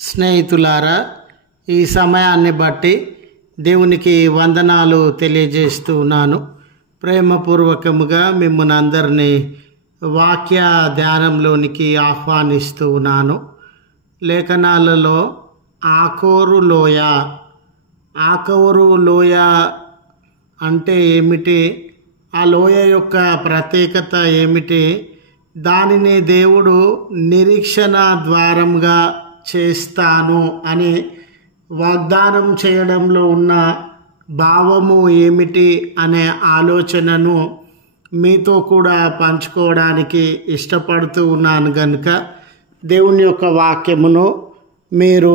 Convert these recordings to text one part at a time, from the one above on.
స్నేహితులారా, ఈ సమయాన్ని బట్టి దేవునికి వందనాలు తెలియజేస్తూ ఉన్నాను. ప్రేమపూర్వకముగా మిమ్మల్ని అందరినీ వాక్య ధ్యానంలోనికి ఆహ్వానిస్తూ ఉన్నాను. లేఖనాలలో ఆకోరు లోయ అంటే ఏమిటి, ఆ లోయ యొక్క ప్రత్యేకత ఏమిటి, దానిని దేవుడు నిరీక్షణ ద్వారంగా చేస్తాను అని వాగ్దానం చేయడంలో ఉన్న భావము ఏమిటి అనే ఆలోచనను మీతో కూడా పంచుకోవడానికి ఇష్టపడుతూ ఉన్నాను. కనుక దేవుని యొక్క వాక్యమును మీరు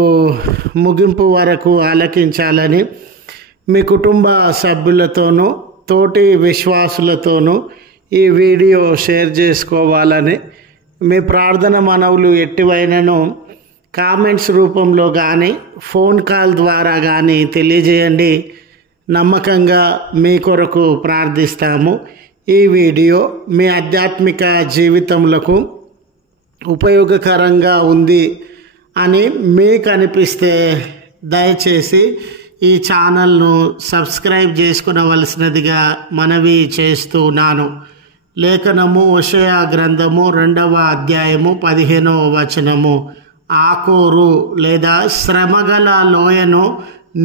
ముగింపు వరకు ఆలకించాలని మీ కుటుంబ సభ్యులతోనూ తోటి విశ్వాసులతోనూ ఈ వీడియో షేర్ చేసుకోవాలని మీ ప్రార్థన మనవులు ఎట్టివైనను కామెంట్స్ రూపంలో కానీ ఫోన్ కాల్ ద్వారా కానీ తెలియజేయండి. నమ్మకంగా మీ కొరకు ప్రార్థిస్తాము. ఈ వీడియో మీ ఆధ్యాత్మిక జీవితములకు ఉపయోగకరంగా ఉంది అని మీకు అనిపిస్తే దయచేసి ఈ ఛానల్ను సబ్స్క్రైబ్ చేసుకునవలసినదిగా మనవి చేస్తున్నాను. లేఖనము హోషేయ గ్రంథము 2వ అధ్యాయము 15వ వచనము. ఆకోరు లేదా శ్రమగల లోయను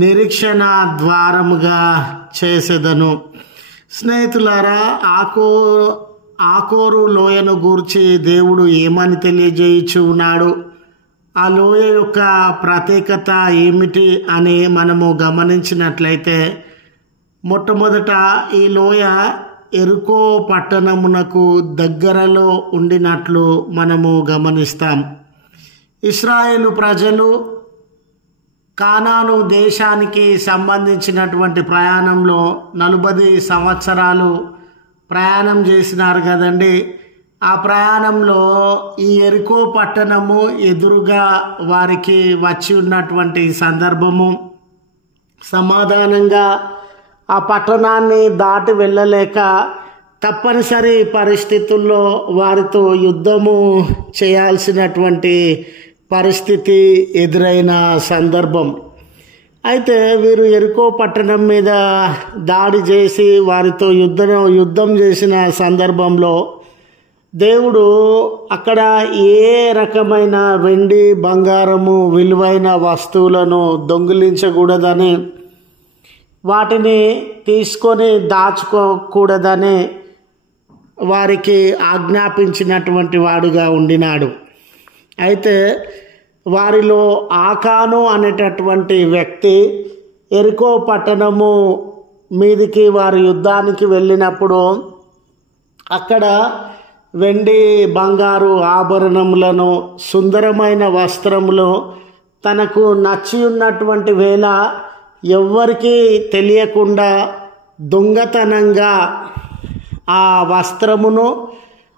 నిరీక్షణ ద్వారముగా చేసేదను. స్నేహితులారా, ఆకోరు లోయను గూర్చి దేవుడు ఏమని తెలియజేయచ్చు ఉన్నాడు, ఆ లోయ యొక్క ప్రత్యేకత ఏమిటి అని మనము గమనించినట్లయితే, మొట్టమొదట ఈ లోయ ఎరుకో పట్టణమునకు దగ్గరలో ఉండినట్లు మనము గమనిస్తాం. ఇశ్రాయేలు ప్రజలు కానాను దేశానికి సంబంధించినటువంటి ప్రయాణంలో 40 సంవత్సరాలు ప్రయాణం చేసినారు కదండి. ఆ ప్రయాణంలో ఈ ఎరికో పట్టణము ఎదురుగా వారికి వచ్చి ఉన్నటువంటి సందర్భము, సమాధానంగా ఆ పట్టణాన్ని దాటి వెళ్ళలేక తప్పనిసరి పరిస్థితుల్లో వారితో యుద్ధము చేయాల్సినటువంటి పరిస్థితి ఎదురైన సందర్భం. అయితే వీరు ఎరికో పట్టణం మీద దాడి చేసి వారితో యుద్ధం చేసిన సందర్భంలో దేవుడు అక్కడ ఏ రకమైన వెండి బంగారము విలువైన వస్తువులను దొంగిలించకూడదని, వాటిని తీసుకొని దాచుకోకూడదని వారికి ఆజ్ఞాపించినటువంటి వాడుగా ఉండినాడు. అయితే వారిలో ఆకాను అనేటటువంటి వ్యక్తి ఎరికో పట్టణము మీదికి వారు యుద్ధానికి వెళ్ళినప్పుడు అక్కడ వెండి బంగారు ఆభరణములను, సుందరమైన వస్త్రములు తనకు నచ్చి ఉన్నటువంటి వేళ ఎవ్వరికీ తెలియకుండా దొంగతనంగా ఆ వస్త్రమును,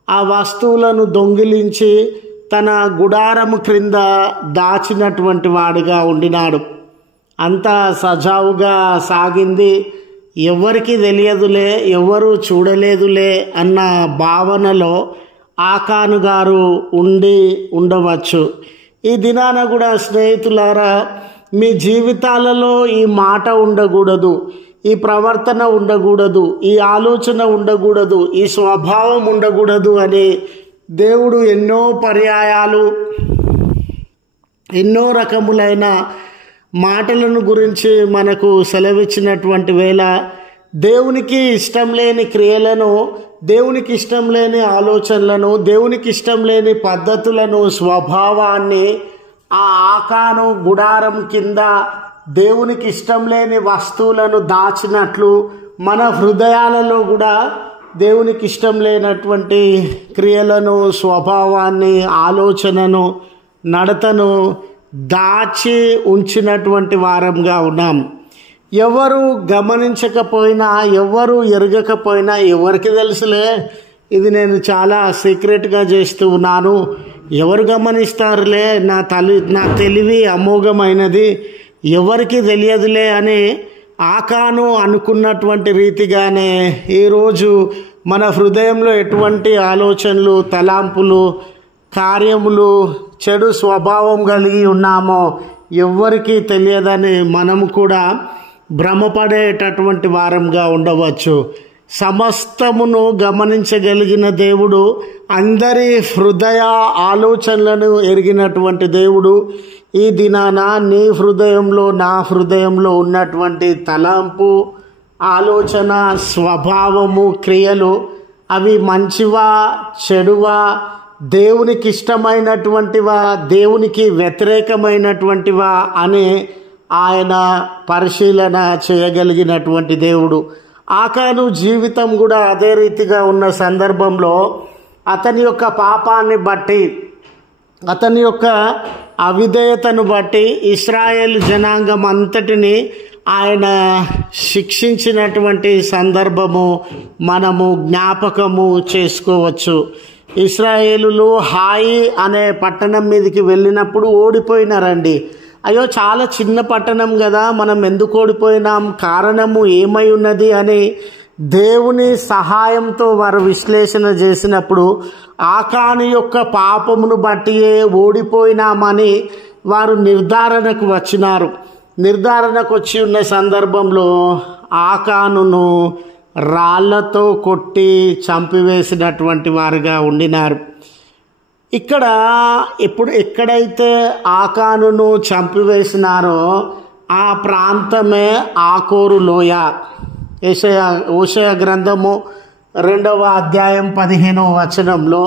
ఆ వస్తువులను దొంగిలించి తన గుడారము క్రింద దాచినటువంటి వాడిగా ఉండినాడు. అంతా సజావుగా సాగింది. ఎవరికి తెలియదులే, ఎవరు చూడలేదులే అన్న భావనలో ఆకాను గారు ఉండవచ్చు. ఈ దినాన కూడా స్నేహితులారా, మీ జీవితాలలో ఈ మాట ఉండకూడదు, ఈ ప్రవర్తన ఉండకూడదు, ఈ ఆలోచన ఉండకూడదు, ఈ స్వభావం ఉండకూడదు అని దేవుడు ఎన్నో పర్యాయాలు ఎన్నో రకములైన మాటలను గురించి మనకు సెలవిచ్చినటువంటి వేళ దేవునికి ఇష్టం లేని క్రియలను, దేవునికి ఇష్టం లేని ఆలోచనలను, దేవునికి ఇష్టం లేని పద్ధతులను, స్వభావాన్ని ఆ ఆకాను గుడారం కింద దేవునికి ఇష్టం లేని వస్తువులను దాచినట్లు మన హృదయాలలో కూడా దేవునికి ఇష్టం లేనటువంటి క్రియలను, స్వభావాన్ని, ఆలోచనను, నడతను దాచి ఉంచినటువంటి వారంగా ఉన్నాం. ఎవరు గమనించకపోయినా, ఎవరు ఎరగకపోయినా, ఎవరికి తెలుసులే, ఇది నేను చాలా సీక్రెట్గా చేస్తూ ఉన్నాను, ఎవరు గమనిస్తారులే, నా తెలివి అమోఘమైనది, ఎవరికి తెలియదులే అని ఆకాను అనుకున్నటువంటి రీతిగానే ఈరోజు మన హృదయంలో ఎటువంటి ఆలోచనలు, తలాంపులు కార్యములు, చెడు స్వభావం కలిగి ఉన్నామో ఎవ్వరికీ తెలియదని మనము కూడా భ్రమపడేటటువంటి వారంగా ఉండవచ్చు. సమస్తమును గమనించగలిగిన దేవుడు, అందరి హృదయ ఆలోచనలను ఎరిగినటువంటి దేవుడు, ఈ దినాన నీ హృదయంలో నా హృదయంలో ఉన్నటువంటి తలంపు, ఆలోచన, స్వభావము, క్రియలు అవి మంచివా చెడువా, దేవునికి ఇష్టమైనటువంటివా దేవునికి వ్యతిరేకమైనటువంటివా అని ఆయన పరిశీలన చేయగలిగినటువంటి దేవుడు. ఆకాను జీవితం కూడా అదే రీతిగా ఉన్న సందర్భంలో అతని యొక్క పాపాన్ని బట్టి, అతని యొక్క అవిధేయతను బట్టి ఇశ్రాయేల్ జనాంగం అంతటిని ఆయన శిక్షించినటువంటి సందర్భము మనము జ్ఞాపకము చేసుకోవచ్చు. ఇశ్రాయేలులు హాయి అనే పట్టణం మీదకి వెళ్ళినప్పుడు ఓడిపోయినారండి. అయ్యో చాలా చిన్న పట్టణం కదా, మనం ఎందుకు ఓడిపోయినాం, కారణము ఏమై ఉన్నది అని దేవుని సహాయంతో వారు విశ్లేషణ చేసినప్పుడు ఆకాను యొక్క పాపమును బట్టియే ఓడిపోయినామని వారు నిర్ధారణకు వచ్చినారు. నిర్ధారణకు వచ్చి ఉన్న సందర్భంలో ఆకానును రాళ్లతో కొట్టి చంపివేసినటువంటి వారుగా ఉండినారు. ఎక్కడైతే ఆకానును చంపివేసినారో ఆ ప్రాంతమే ఆకోరు లోయ. హోషేయ గ్రంథము 2వ అధ్యాయం 15వ వచనంలో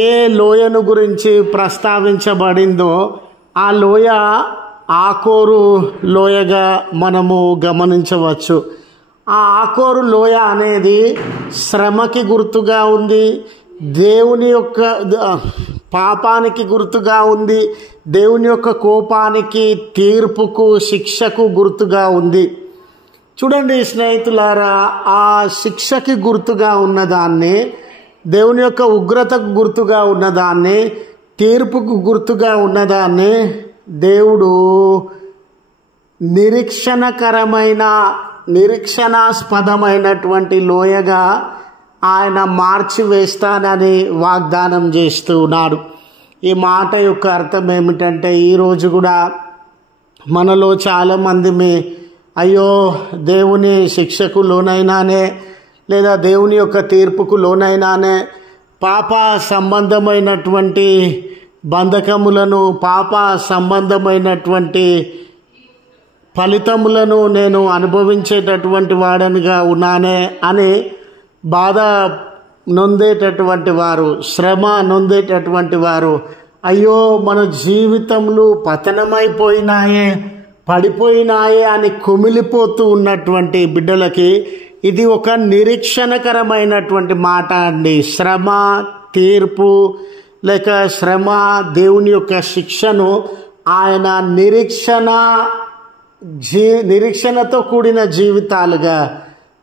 ఏ లోయను గురించి ప్రస్తావించబడిందో ఆ లోయ ఆకోరు లోయగా మనము గమనించవచ్చు. ఆ ఆకోరు లోయ అనేది శ్రమకి గుర్తుగా ఉంది, దేవుని యొక్క పాపానికి గుర్తుగా ఉంది, దేవుని యొక్క కోపానికి, తీర్పుకు, శిక్షకు గుర్తుగా ఉంది. చూడండి స్నేహితులారా, ఆ శిక్షకి గుర్తుగా ఉన్నదాన్ని, దేవుని యొక్క ఉగ్రతకు గుర్తుగా ఉన్నదాన్ని, తీర్పుకు గుర్తుగా ఉన్నదాన్ని దేవుడు నిరీక్షణాస్పదమైనటువంటి లోయగా ఆయన మార్చివేస్తానని వాగ్దానం చేస్తూ ఉన్నాడు. ఈ మాట యొక్క అర్థం ఏమిటంటే, ఈరోజు కూడా మనలో చాలామంది అయ్యో దేవుని శిక్షకు లోనైనానే, లేదా దేవుని యొక్క తీర్పుకు లోనైనానే, పాప సంబంధమైనటువంటి బంధకములను, పాప సంబంధమైనటువంటి ఫలితములను నేను అనుభవించేటటువంటి వాడనిగా ఉన్నానే అని బాధ నొందేటటువంటి వారు, శ్రమ నొందేటటువంటి వారు, అయ్యో మన జీవితములు పతనమైపోయినాయే, పడిపోయినాయే అని కుమిలిపోతూ ఉన్నటువంటి బిడ్డలకి ఇది ఒక నిరీక్షణకరమైనటువంటి మాట అండి. శ్రమ, తీర్పు లేక శ్రమ, దేవుని యొక్క శిక్షను ఆయన నిరీక్షణతో కూడిన జీవితాలుగా,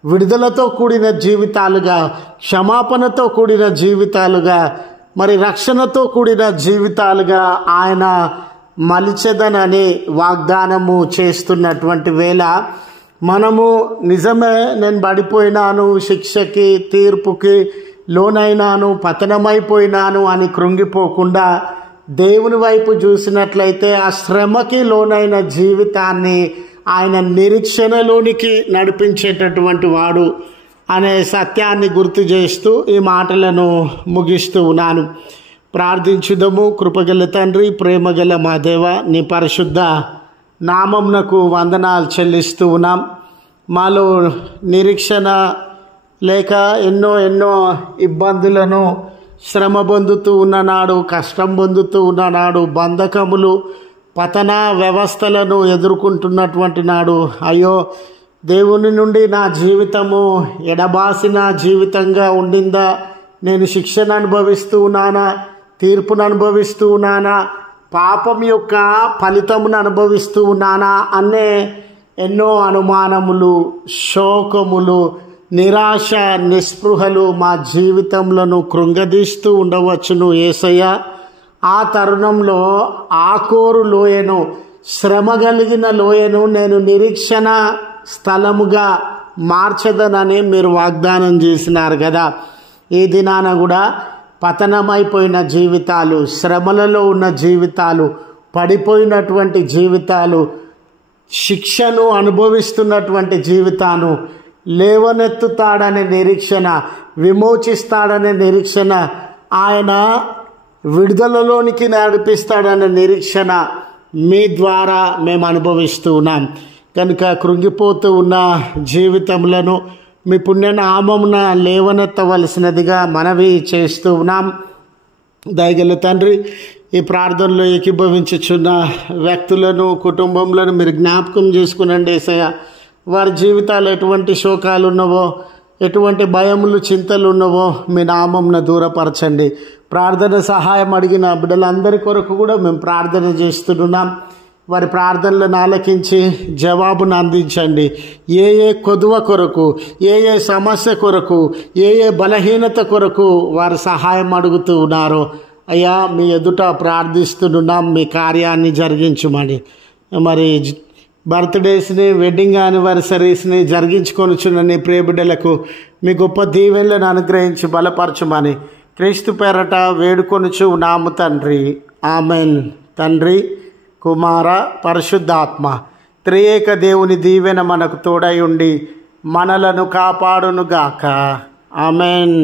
విడుదలతో కూడిన జీవితాలుగా, క్షమాపణతో కూడిన జీవితాలుగా, మరి రక్షణతో కూడిన జీవితాలుగా ఆయన మలిచెదనని వాగ్దానము చేస్తున్నటువంటి వేళ మనము నిజమే నేను పడిపోయినాను, శిక్షకి, తీర్పుకి లోనైనాను, పతనమైపోయినాను అని కృంగిపోకుండా దేవుని వైపు చూసినట్లయితే ఆ శ్రమకి లోనైన జీవితాన్ని ఆయన నిరీక్షణలోనికి నడిపించేటటువంటి వాడు అనే సత్యాన్ని గుర్తు చేస్తూ ఈ మాటలను ముగిస్తూ ఉన్నాను. ప్రార్థించుదము. కృపగల తండ్రి, ప్రేమగల మా దేవ, నీ పరిశుద్ధ నామమునకు వందనాలు చెల్లిస్తూ ఉన్నాం. మాలో నిరీక్షణ లేక ఎన్నో ఇబ్బందులను, శ్రమ పొందుతూ ఉన్ననాడు, కష్టం పొందుతూ ఉన్ననాడు, బంధకములు, పతన వ్యవస్థలను ఎదుర్కొంటున్నటువంటి నాడు, అయ్యో దేవుని నుండి నా జీవితము ఎడబాసిన జీవితంగా ఉండిందా, నేను శిక్షను అనుభవిస్తూ ఉన్నానా, తీర్పును అనుభవిస్తూ ఉన్నానా, పాపం యొక్క ఫలితమును అనుభవిస్తూ ఉన్నానా అనే ఎన్నో అనుమానములు, శోకములు, నిరాశ, నిస్పృహలు మా జీవితంలో కృంగదీస్తూ ఉండవచ్చును యేసయ్య. ఆ తరుణంలో ఆకోరు లోయను, శ్రమ కలిగిన లోయను నేను నిరీక్షణ స్థలముగా మార్చదనని మీరు వాగ్దానం చేసినారు కదా. ఈ దినాన కూడా పతనమైపోయిన జీవితాలు, శ్రమలలో ఉన్న జీవితాలు, పడిపోయినటువంటి జీవితాలు, శిక్షను అనుభవిస్తున్నటువంటి జీవితాన్ని లేవనెత్తుతాడనే నిరీక్షణ, విమోచిస్తాడనే నిరీక్షణ, ఆయన విడుదలలోనికి నడిపిస్తాడనే నిరీక్షణ మీ ద్వారా మేము అనుభవిస్తూ ఉన్నాం. కనుక కృంగిపోతూ ఉన్న జీవితములను మీ పుణ్యనామమున లేవనెత్తవలసినదిగా మనవి చేస్తూ ఉన్నాం. దయగల తండ్రి, ఈ ప్రార్థనలో ఏకీభవించుచున్న వ్యక్తులను, కుటుంబంలను మీరు జ్ఞాపకం చేసుకునండి యేసయ్య. వారి జీవితాలు ఎటువంటి శోకాలు ఉన్నవో, ఎటువంటి భయములు, చింతలు ఉన్నవో మీ నామమున దూరపరచండి. ప్రార్థన సహాయం అడిగిన బిడ్డలందరి కొరకు కూడా మేము ప్రార్థన చేస్తున్నాం. వారి ప్రార్థనలను ఆలకించి జవాబును అందించండి. ఏ కొదువ కొరకు, ఏ సమస్య కొరకు, ఏ బలహీనత కొరకు వారు సహాయం అడుగుతూ ఉన్నారో అయ్యా, మీ ఎదుట ప్రార్థిస్తున్నాం, మీ కార్యాన్ని జరిగించమని. మరి బర్త్డేస్ని, వెడ్డింగ్ యానివర్సరీస్ని జరిగించుకొనిచున్న నీ ప్రియబిడ్డలకు మీ గొప్ప దీవెనలను అనుగ్రహించి బలపరచమని క్రీస్తు పేరట వేడుకొనుచు ఉన్నాము తండ్రి. ఆమెన్. తండ్రి, కుమార, పరిశుద్ధాత్మ త్రియేక దేవుని దీవెన మనకు తోడై ఉండి మనలను కాపాడునుగాక. ఆమెన్.